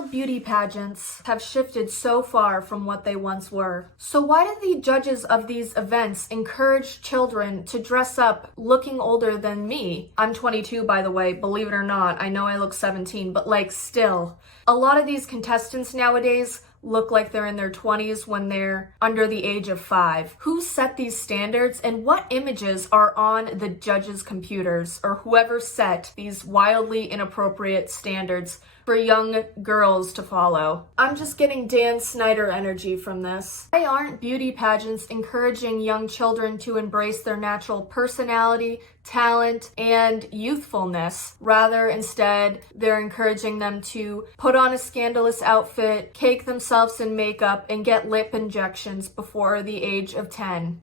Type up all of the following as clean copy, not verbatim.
Child beauty pageants have shifted so far from what they once were. So why do the judges of these events encourage children to dress up looking older than me? I'm 22, by the way, believe it or not. I know I look 17, but still. A lot of these contestants nowadays look like they're in their 20s when they're under the age of 5. Who set these standards and what images are on the judges' computers, or whoever set these wildly inappropriate standards for young girls to follow? I'm just getting Dan Snyder energy from this. Why aren't beauty pageants encouraging young children to embrace their natural personality, talent, and youthfulness? Rather, instead, they're encouraging them to put on a scandalous outfit, cake themselves in makeup, and get lip injections before the age of 10.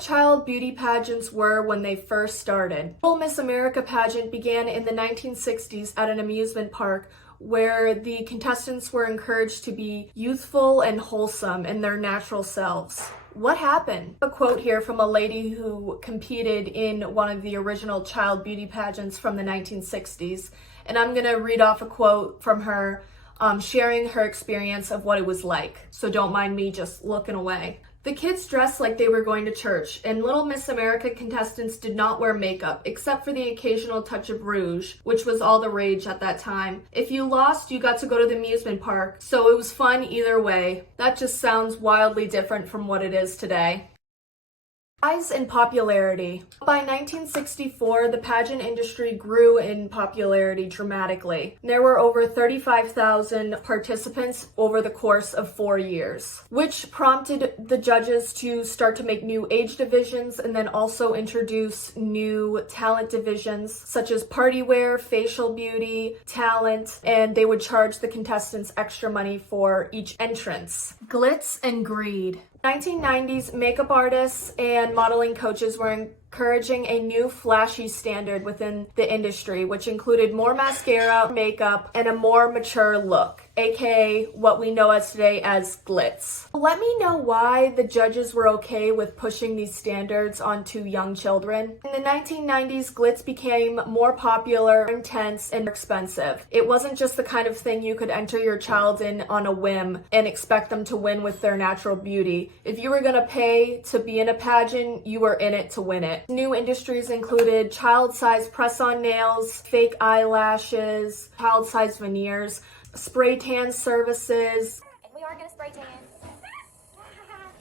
Child beauty pageants were when they first started. Little Miss America pageant began in the 1960s at an amusement park where the contestants were encouraged to be youthful and wholesome in their natural selves. What happened? A quote here from a lady who competed in one of the original child beauty pageants from the 1960s. And I'm going to read off a quote from her sharing her experience of what it was like. So don't mind me just looking away. The kids dressed like they were going to church, and Little Miss America contestants did not wear makeup, except for the occasional touch of rouge, which was all the rage at that time. If you lost, you got to go to the amusement park, so it was fun either way. That just sounds wildly different from what it is today. Rise in popularity. By 1964, the pageant industry grew in popularity dramatically. There were over 35,000 participants over the course of 4 years, which prompted the judges to start to make new age divisions and then also introduce new talent divisions such as party wear, facial beauty, talent, and they would charge the contestants extra money for each entrance. Glitz and greed. 1990s makeup artists and modeling coaches were encouraging a new flashy standard within the industry, which included more mascara, makeup, and a more mature look, aka what we know as today as glitz. Let me know why the judges were okay with pushing these standards onto young children. In the 1990s, glitz became more popular, intense, and expensive. It wasn't just the kind of thing you could enter your child in on a whim and expect them to win with their natural beauty. If you were gonna pay to be in a pageant, you were in it to win it. New industries included child-sized press-on nails, fake eyelashes, child-sized veneers, spray tan services. And we are going to spray tan.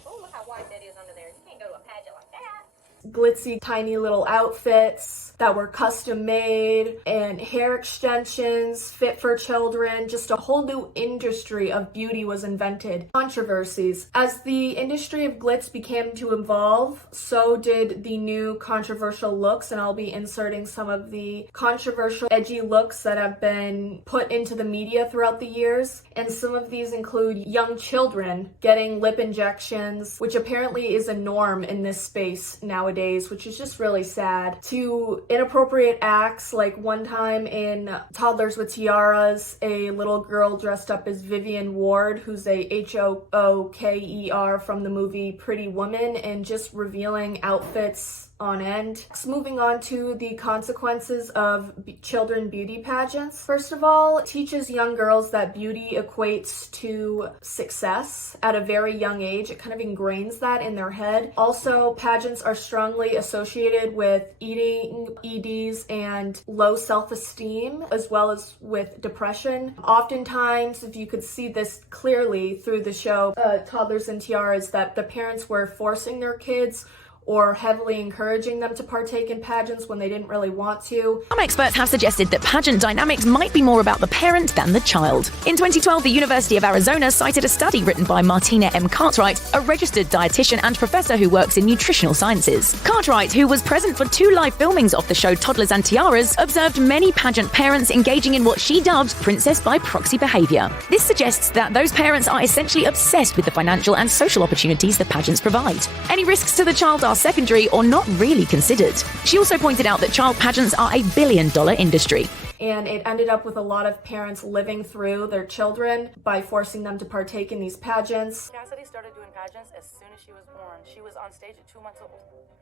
Oh, look how white that is under there. You can't go to a pageant like that. Glitzy tiny little outfits that were custom made, and hair extensions fit for children. Just a whole new industry of beauty was invented. Controversies. As the industry of glitz began to evolve, so did the new controversial looks, and I'll be inserting some of the controversial edgy looks that have been put into the media throughout the years. And some of these include young children getting lip injections, which apparently is a norm in this space nowadays, which is just really sad, to inappropriate acts. Like one time in Toddlers with Tiaras, a little girl dressed up as Vivian Ward, who's a Hooker from the movie Pretty Woman, and just revealing outfits on end. Moving on to the consequences of children beauty pageants. First of all, it teaches young girls that beauty equates to success at a very young age. It kind of ingrains that in their head. Also, pageants are strongly associated with eating, EDs, and low self-esteem, as well as with depression. Oftentimes, if you could see this clearly through the show Toddlers and Tiaras, that the parents were forcing their kids or heavily encouraging them to partake in pageants when they didn't really want to. Some experts have suggested that pageant dynamics might be more about the parent than the child. In 2012, the University of Arizona cited a study written by Martina M. Cartwright, a registered dietitian and professor who works in nutritional sciences. Cartwright, who was present for 2 live filmings of the show Toddlers and Tiaras, observed many pageant parents engaging in what she dubbed princess by proxy behavior. This suggests that those parents are essentially obsessed with the financial and social opportunities the pageants provide. Any risks to the child are secondary or not really considered. She also pointed out that child pageants are a billion-dollar industry. and it ended up with a lot of parents living through their children by forcing them to partake in these pageants. Cassidy started doing pageants as soon as she was born. She was on stage at 2 months old.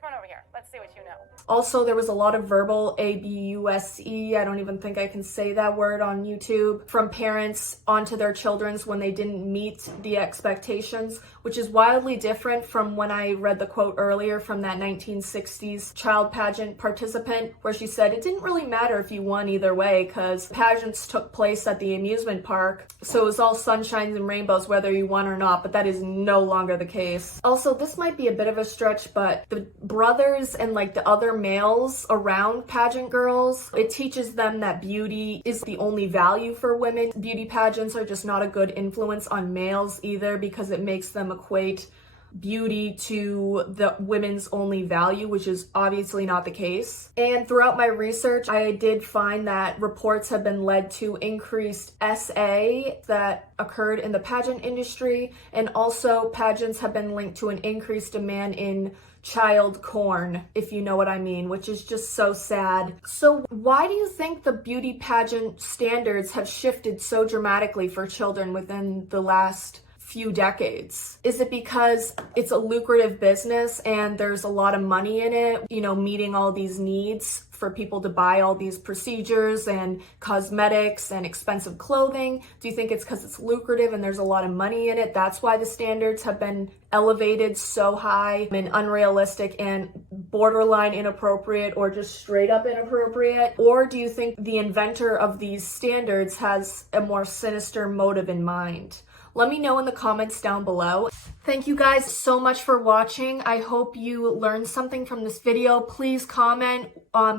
Come on over here. Let's see what you know. Also, there was a lot of verbal abuse, I don't even think I can say that word on YouTube, from parents onto their children's when they didn't meet the expectations, which is wildly different from when I read the quote earlier from that 1960s child pageant participant, where she said it didn't really matter if you won either way because pageants took place at the amusement park, so it was all sunshines and rainbows whether you won or not, but that is no longer the case. Also, this might be a bit of a stretch, but the brothers and like the other males around pageant girls, it teaches them that beauty is the only value for women. Beauty pageants are just not a good influence on males either because it makes them equate beauty to the women's only value, which is obviously not the case. And throughout my research, I did find that reports have been led to increased SA that occurred in the pageant industry, and also pageants have been linked to an increased demand in child corn, if you know what I mean, which is just so sad. So why do you think the beauty pageant standards have shifted so dramatically for children within the last few decades? Is it because it's a lucrative business and there's a lot of money in it, you know, meeting all these needs for people to buy all these procedures and cosmetics and expensive clothing? Do you think it's because it's lucrative and there's a lot of money in it? That's why the standards have been elevated so high and unrealistic and borderline inappropriate or just straight up inappropriate? Or do you think the inventor of these standards has a more sinister motive in mind? Let me know in the comments down below. Thank you guys so much for watching. I hope you learned something from this video. Please comment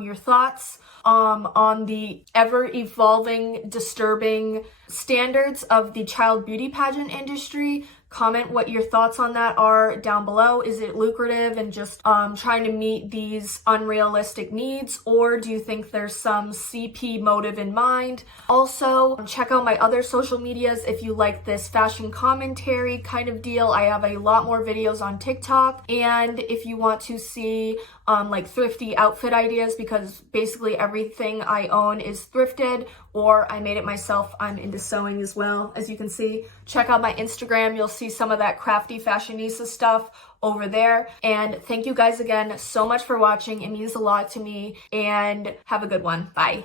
your thoughts on the ever-evolving, disturbing standards of the child beauty pageant industry. Comment what your thoughts on that are down below. Is it lucrative and just trying to meet these unrealistic needs, or do you think there's some CP motive in mind? Also, check out my other social medias if you like this fashion commentary kind of deal. I have a lot more videos on TikTok, and if you want to see like thrifty outfit ideas, because basically everything I own is thrifted or I made it myself. I'm into sewing as well, as you can see. Check out my Instagram. You'll see some of that crafty fashionista stuff over there. And thank you guys again so much for watching. It means a lot to me, and have a good one. Bye.